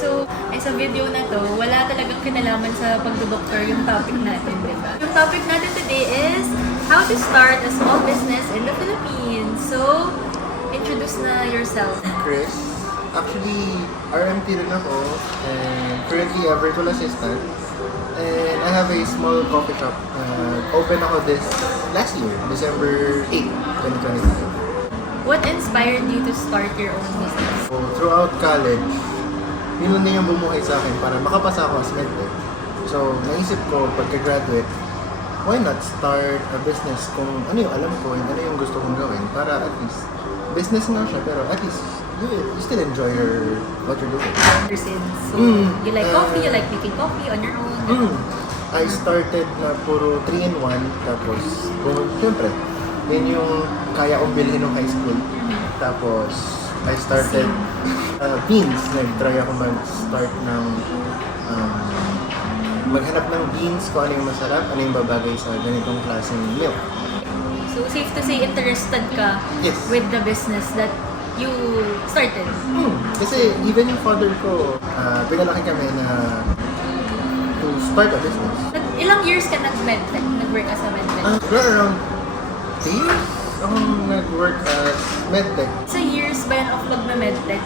So, sa video na to, wala talagang kinalaman sa pagdodoktor yung topic natin, diba? Yung topic natin today is how to start a small business in the Philippines. So, introduce na yourself. Chris. Actually, RMT rin ako and currently a virtual assistant. And I have a small coffee shop. Open ako this last year, December 8, 2025. What inspired you to start your own business? So, throughout college, yun lang din yung bumuhay sa akin para makapasa ako as medtech. So, naisip ko, pagka-graduate, why not start a business kung ano yung alam ko and ano yung gusto kong gawin para at least, business nga siya, pero at least, you still enjoy what you're doing. So, you like coffee, you like making coffee on your own? I started na puro 3-in-1, tapos, siyempre, yun yung kaya kong bilhin ng high school. Tapos, I started beans. Nag-try ako mag-start ng maghanap ng beans kung ano yung masarap, ano yung babagay sa ganitong klaseng milk. So, safe to say, interested ka Yes. with the business that you started? Kasi even yung father ko, pinalaki kami na to start a business. Ilang years ka nag-medtech? Nag-work as a medtech? Around 3 years akong nag-work as medtech. Sa years ba yan of mag-medtech,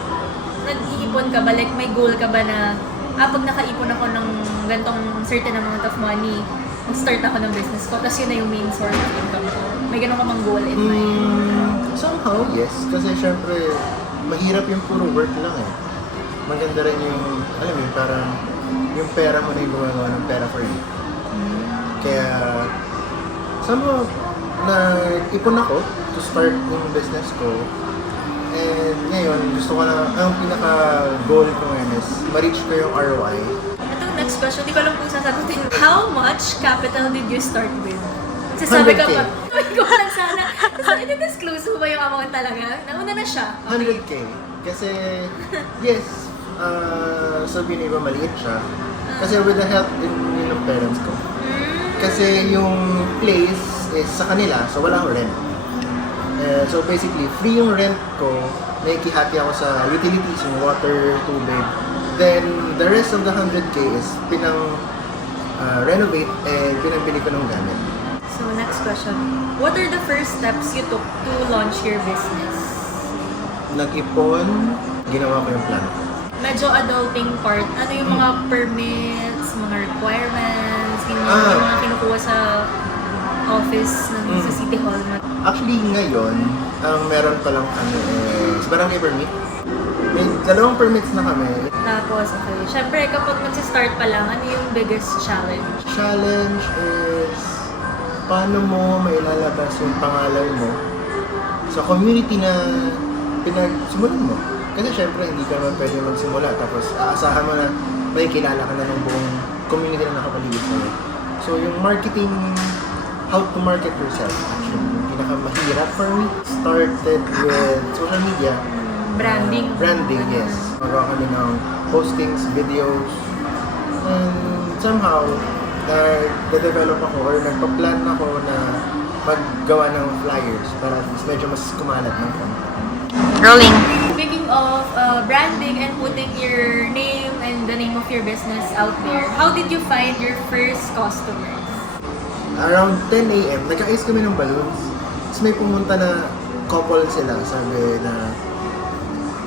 nag-iipon ka ba? Like, may goal ka ba na, pag nakaipon ako ng gantong certain amount of money, mag-start ako ng business ko, tapos yun na yung main source of income ko. May ganun ka mang goal in mind? Somehow, yes. Kasi syempre, mahirap yung puro work lang eh. Maganda rin yung, alam mo, parang yung pera mo na yung gumagawa ng pera for you. Kaya, somehow, ipon ako to start yung business ko. And ngayon, gusto ko na, ang pinaka-goal ko ngayon is ma-reach ko yung ROI. Ito, next question, di ko alam kung sasagutin. How much capital did you start with? Kasi sabi ka 100K. pa, ko lang sana. Kasi i-disclose mo ba yung amount talaga? Nauna na siya. 100K. Kasi, yes, sabihin iba maliit siya. Kasi with the help din ng parents ko. Kasi yung place is sa kanila, so wala akong rent. So basically, free yung rent ko, nakikihati ako sa utilities, yung water, tubig. Then, the rest of the 100K is renovate and pinambili ko ng gamit. So, next question. What are the first steps you took to launch your business? Nag-ipon, ginawa ko yung plan. Medyo adulting part. Ano yung mga permits, mga requirements, yung mga kinukuha sa office sa City Hall? Actually, ngayon, ang meron pa lang kami is barangay permit. May 2 permits na kami. Tapos, okay. Siyempre, kapag magsa-start pa lang, ano yung biggest challenge? Challenge is paano mo mailalabas yung pangalan mo sa community na pinagsimulan mo. Kasi syempre, hindi ka naman pwede magsimula tapos aasahan mo na may kilala ka na ng buong community na nakapaligid sa'yo. So, yung marketing, how to market yourself, actually, yung pinakamahirap for me, started with social media. Branding. Branding, yes. Magawa kami ng postings, videos, and somehow, nag-develop ako or nagpa-plan ako na maggawa ng flyers para at least medyo mas kumalat ng konti. Rolling. Speaking of branding and putting your name and the name of your business out there, how did you find your first customers? Around 10 a.m., nagka-ice kami ng balloons. Tapos may pumunta na couple sila, sabi na,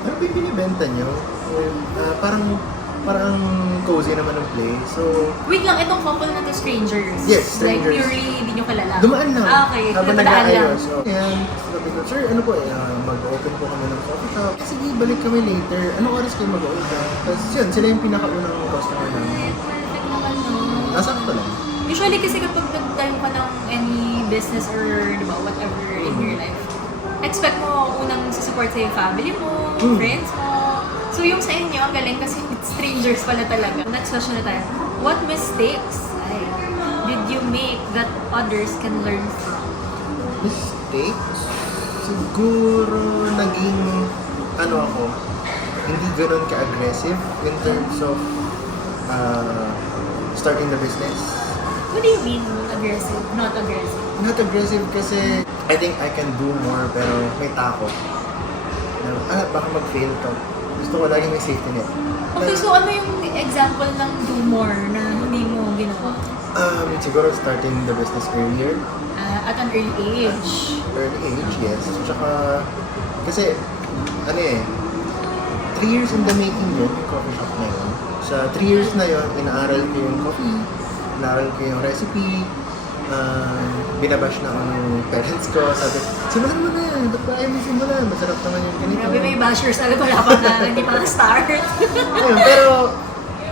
ano ba yung binibenta nyo? Parang cozy naman ng place. So, Wait lang, itong couple na to strangers? Yes, strangers. Like, purely hindi nyo kilala? dumaan lang. Okay. Habang Nadaan lang. nag-aayos. So, ayan, sabi ko, sir, ano po, mag-open po kami ng coffee shop. Sige, balik kami later. Anong oras kayo mag-open? Tapos yun, sila yung pinakaunang customer namin. Perfect naman, no? Nasakto lang. Usually kasi kapag nag-time ka ng any business or di ba, whatever in your life, expect mo unang susupport sa yung family mo, friends mo. So yung sa inyo, ang galing kasi strangers pala talaga. Next question na tayo. What mistakes did you make that others can learn from? Mistakes? Siguro naging, hindi ganun ka-aggressive in terms of starting the business. What do you mean aggressive? Not aggressive? Not aggressive kasi I think I can do more pero may takot. Baka mag-fail to. Gusto ko laging may safety net. Okay, so ano yung example ng do more na hindi mo ginawa? Siguro starting the business earlier. At an early age. Early age, yes. Tsaka, kasi, 3 years in the making yun, yung coffee shop na yun. Sa 3 years na yun, inaaral ko yung coffee, inaaral ko yung recipe, binabash na ako ng parents ko, sabi, simulan mo na, ba't ba ayaw mo simulan? Masarap naman yung ganito. Grabe, may bashers agad wala pa na, hindi pa na-start. Ayun, pero,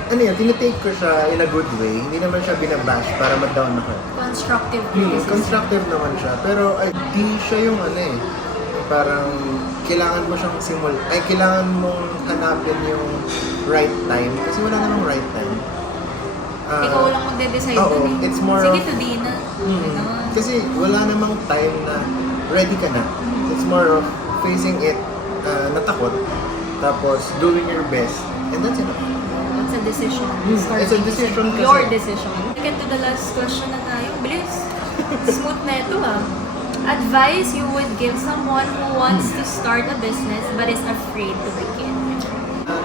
tinitake ko siya in a good way. Hindi naman siya binabash para ma-down ako. Constructive criticism. Constructive naman siya, pero di siya yung parang kailangan mo siyang kailangan mong hanapin yung right time kasi wala namang right time. Ikaw lang magde-decide oo, dun eh. it's more Sige, of- today na. Ganon. Kasi wala namang time na ready ka na. It's more of facing it na takot, tapos doing your best, and that's enough. It's a decision. It's a decision kasi. Your decision. Second to the last question na tayo. Bilis. Smooth na ito Advice you would give someone who wants to start a business but is afraid to begin.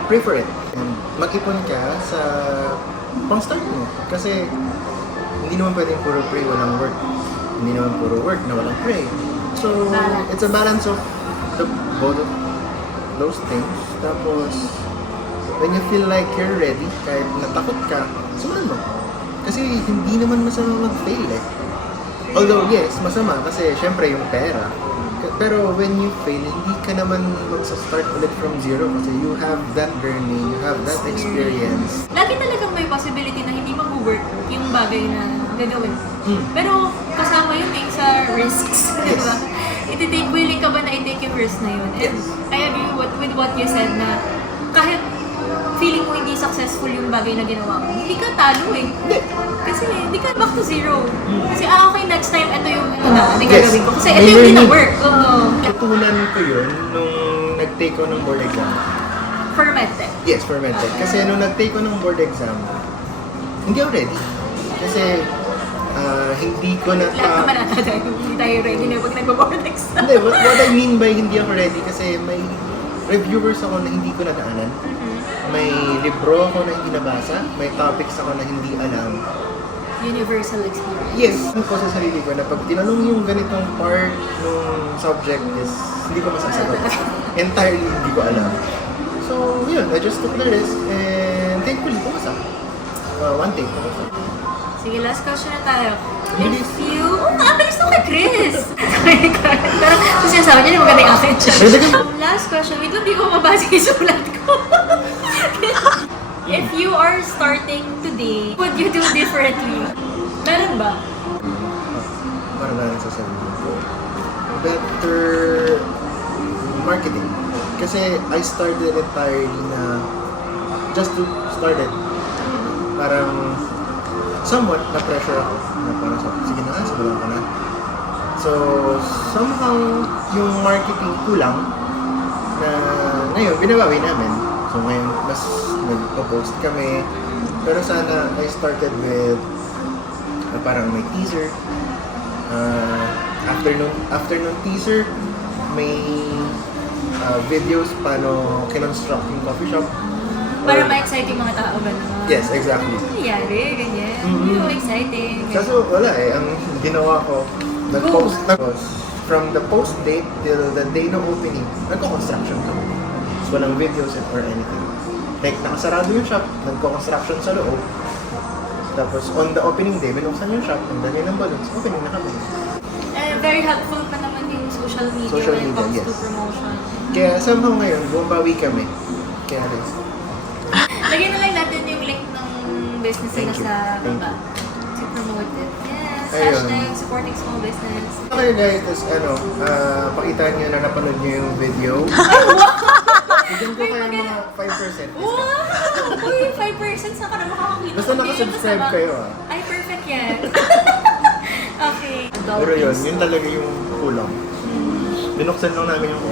Pray for it. And mag-ipon ka sa pang-start mo. Kasi hindi naman pwedeng puro pray, walang work. Hindi naman puro work na walang pray. So, Balance. it's a balance of both of those things. Tapos, when you feel like you're ready, kahit natakot ka, simulan mo. Kasi hindi naman masama mag-fail Although, yes, masama kasi syempre yung pera. Pero when you fail, hindi ka naman magsa-start ulit from zero kasi you have that journey, you have that experience. Lagi talagang may possibility na hindi mag-work yung bagay na gagawin. Pero kasama yun sa risks, di ba? Willing ka ba na i-take yung risk na yun? And Yes. I agree with what you said na kahit feeling mo hindi successful yung bagay na ginawa mo, hindi ka talo Kasi hindi ka back to zero. Kasi okay, next time, ito yung gagawin ko. Kasi ito yung gina-work. Natutunan ko yun nung nag-take ko ng board exam. For medtech. Yes, for medtech. Kasi nung nag-take ko ng board exam, hindi ako ready. Kasi hindi ko na Lahat naman ata dahil hindi tayo ready na pag nagbo-board exam. Hindi, what I mean by hindi ako ready kasi may reviewers ako na hindi ko nadaanan. May libro ako na hindi nabasa. May topics ako na hindi alam. Universal experience. Yes, ano ko sa sarili ko na pag tinanong yung ganitong part ng subject is hindi ko masasagot. Entirely hindi ko alam. So, yun, I just took the risk and thankfully, pumasa. One take, pumasa. Sige, last question na tayo. If you... bilis na kay Chris! Pero kasi yung sabi niya, hindi maganda yung akin siya. Last question. Wait, hindi ko mabasa yung sulat ko. If you are starting today, what would you do differently? Meron ba? Para ba lang sasabihin ko? Better marketing. Kasi I started entirely na just to start it. Parang somewhat na-pressure ako na parang sige na, simulan ko na. So, somehow yung marketing kulang na ngayon, binabawi namin. So ngayon, mas nag-post kami. Pero sana I started with parang may teaser. After nung teaser, may videos paano kinonstruct yung coffee shop. Para ma-excite yung mga tao, gano'n. Yes, exactly. Nangyayari, ganyan. Exciting. Kaso wala ang ginawa ko, nag-post from the post date till the day ng opening, nagko-construction kami. So walang videos or anything. Like, nakasarado yung shop, nagko-construction sa loob. Tapos on the opening day, binuksan yung shop, ang dami ng balloons, opening na kami. Very helpful pa naman yung social media Social when it media, comes yes. to promotion. Kaya somehow ngayon, bumabawi kami. Kaya rin. Lagyan na lang natin yung link ng business nila Thank you. sa Thank baba. To promote it. Yes, Ayun. hashtag supporting small business. Okay guys, tapos pakita nyo na napanood nyo yung video. Bigyan ko kayo mga 5%. Wow! Uy, 5% saan ka na makakakita? Basta Hindi nakasubscribe masama. kayo Ay, perfect yan. Okay. Pero yun talaga yung kulang. Binuksan lang namin yung